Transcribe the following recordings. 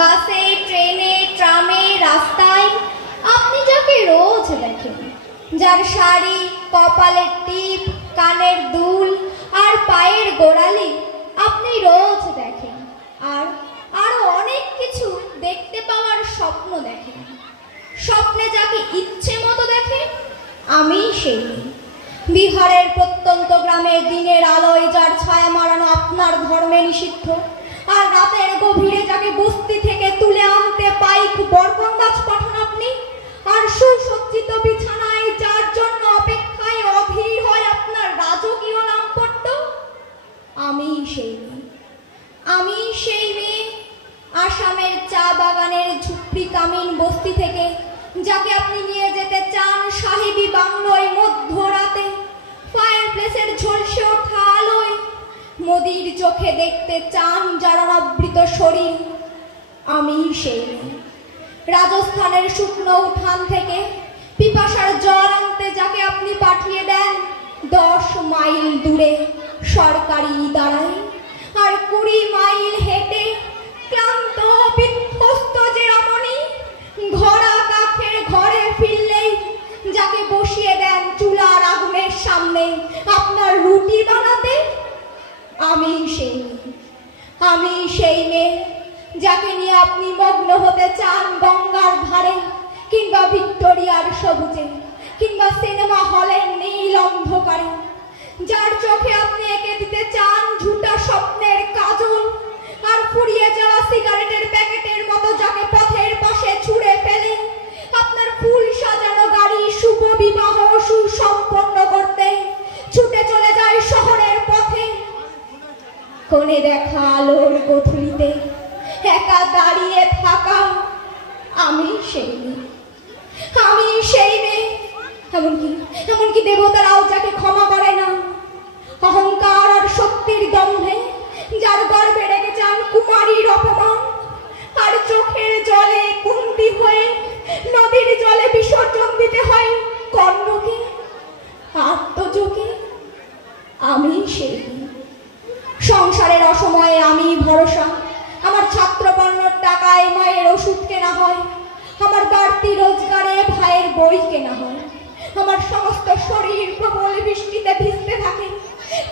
বাসে, ট্রেনে, ট্রামে, রাস্তায় আপনি যাকে রোজ দেখেন, যার শাড়ি, কপালের টিপ, কানের দুল আর পায়ের গোড়ালি আপনি রোজ দেখেন, আর আরো অনেক কিছু দেখতে পাওয়ার স্বপ্ন দেখেন। স্বপ্নে যাকে ইচ্ছে মতো দেখেন, আমি সেই বিহারের প্রত্যন্ত গ্রামে দিনের আলোয় যার ছায়া মারানো আপনার ধর্মে নিষিদ্ধ, আর রাতের গভীরে যাকে বস্তি থেকে তুলে আনতে পাইক বরকন গাছ পাঠান আপনি, আর সুসজ্জিত বিছানায় যার জন্য অপেক্ষায় অধীর হয় আপনার রাজকীয় দাম্পত্য, আমি সেই মেয়ে। আমি সেই মেয়ে আসামের চা বাগানের ঝুপড়ি কামিন বস্তি থেকে যাকে আপনি নিয়ে যেতে চান সাহেবী বাংলোয় মধ্যরাতে, ফায়ার প্লেসের ঝলসে ওঠা আলোয় মোদির চোখে দেখতে চান যার অনাবৃত শরীর, আমি সেই মেয়ে। রাজস্থানের শুকনো উঠান থেকে পিপাসার জল আনতে যাকে আপনি পাঠিয়ে দেন 10 মাইল দূরে সরকারি ইদারায়, আর 20 মাইল হেঁটে ক্লান্ত বিধ্বস্ত যে রমণী ঘোড়া কাঠের ঘরে ফিরলেই যাকে বসিয়ে দেন চুলার আগুনের সামনে আপনার রুটি বানাতে, আমি সেই মেয়ে। আমি সেই মেয়ে যাকে নিয়ে আপনি মগ্ন হতে চান গঙ্গার ধারে, কিংবা ভিক্টোরিয়ার সবুজে, কিংবা সিনেমা হলের নীল অন্ধকারে, যার চোখে আপনি এঁকে দিতে চান ঝুটা স্বপ্নের কাজল, আর ফুরিয়ে যাওয়া সিগারেটের প্যাকেটের মতো যাকে পথের পাশে ছুঁড়ে ফেলে আপনার ফুল সাজানো গাড়ি শুভ বিবাহ সুসম্পন্ন করতে ছুটে চলে যায় শহরের পথে। কোণে দেখা আলোর গধূলিতে একা দাঁড়িয়ে থাকা, আমি সেই মেয়ে। আমি সেই মেয়ে। এমনকি দেবতারাও যাকে ক্ষমা করে না, অহংকার আর শক্তির দম্ভে যার গর্বে রেখে যান কুমারীর অপমান, আর চোখের জলে কুন্তি হয়ে নদীর জলে বিসর্জন দিতে হয় কর্ণকে, আত্মযোগে, আমি সেই মেয়ে। সংসারের অসময়ে আমি ভরসা, আমার ছাত্রপণ্যর টাকায় মায়ের ওষুধ কেনা হয়, আমার বাড়তি রোজগারে ভাইয়ের বই কেনা হয়, আমার সমস্ত শরীর প্রবল বৃষ্টিতে ভিজতে থাকে,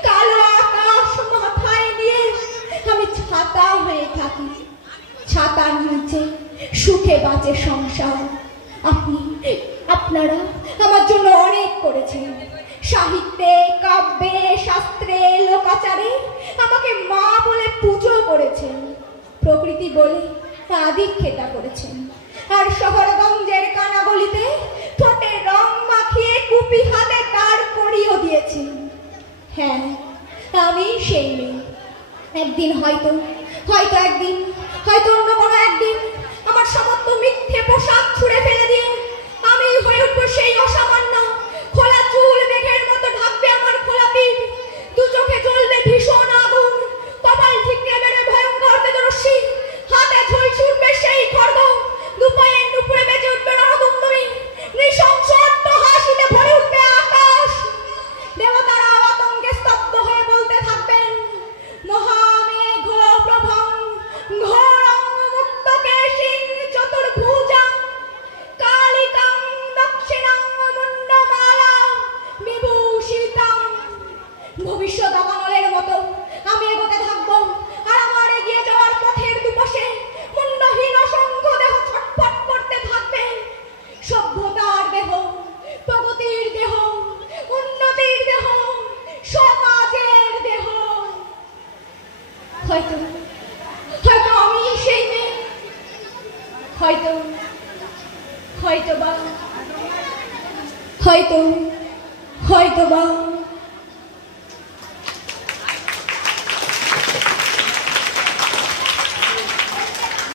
কালো আকাশ মাথায় নিয়ে আমি ছাতা হয়ে থাকি, ছাতার নিচে সুখে বাঁচে সংসার। আপনারা আমার জন্য অনেক করেছেন, সাহিত্যে, কাব্যে, শাস্ত্রে, লোকাচারে আমাকে মা বলে পুজো করেছেন, প্রকৃতি বলে আদিক্ষেতা করেছেন, আর শহরগঞ্জের কানাগলিতে ঠোঁটে রং মাখিয়ে কুপি হাতে দাঁড় করিয়ে দিয়েছেন। হ্যাঁ, আমি সেই মেয়ে। একদিন হয়তো অন্য কোনো একদিন আমার সমস্ত মিথ্যে পোশাক ছুঁড়ে ফেলে দিয়ে আমি হয়ে উঠবো সেই অসামান্য। খোলা চুল মেঘের মতো ঢাকবে আমার খোলা পিঠ, দু চোখে জ্বলবে ভীষণ আগুন, কপাল ঠিকরে বেড়ে ভয়ঙ্কর তেজস্বী, হাতে ঝলসে উঠবে সেই খড়গ, দুপায়ের নুপুরে বেজে উঠবে রণদুন্দুমি, নৃশংস হাসিতে ভরে উঠবে আকাশ। দেবতারা আতঙ্কে স্তব্ধ হয়ে বলতে থাকবেন, মহামেঘ প্রভং ঘোরং মুক্তকেশিং চতুর্ভুজাং কালিকাং দক্ষিণাং মুন্ডমালা বিভূষিতাং। ভবিষ্যৎ অকালের মতো আমি এগোতে থাকবো, আর আমার এগিয়ে যাওয়ার পথের দুপাশে মুন্ডহীন অসংখ্য দেহ ছটফট করতে থাকবে। সভ্যতার দেহ, প্রগতির দেহ, উন্নতির দেহ, সমাজের দেহ। হয়তো আমি সেই মেয়ে, হয়তো বা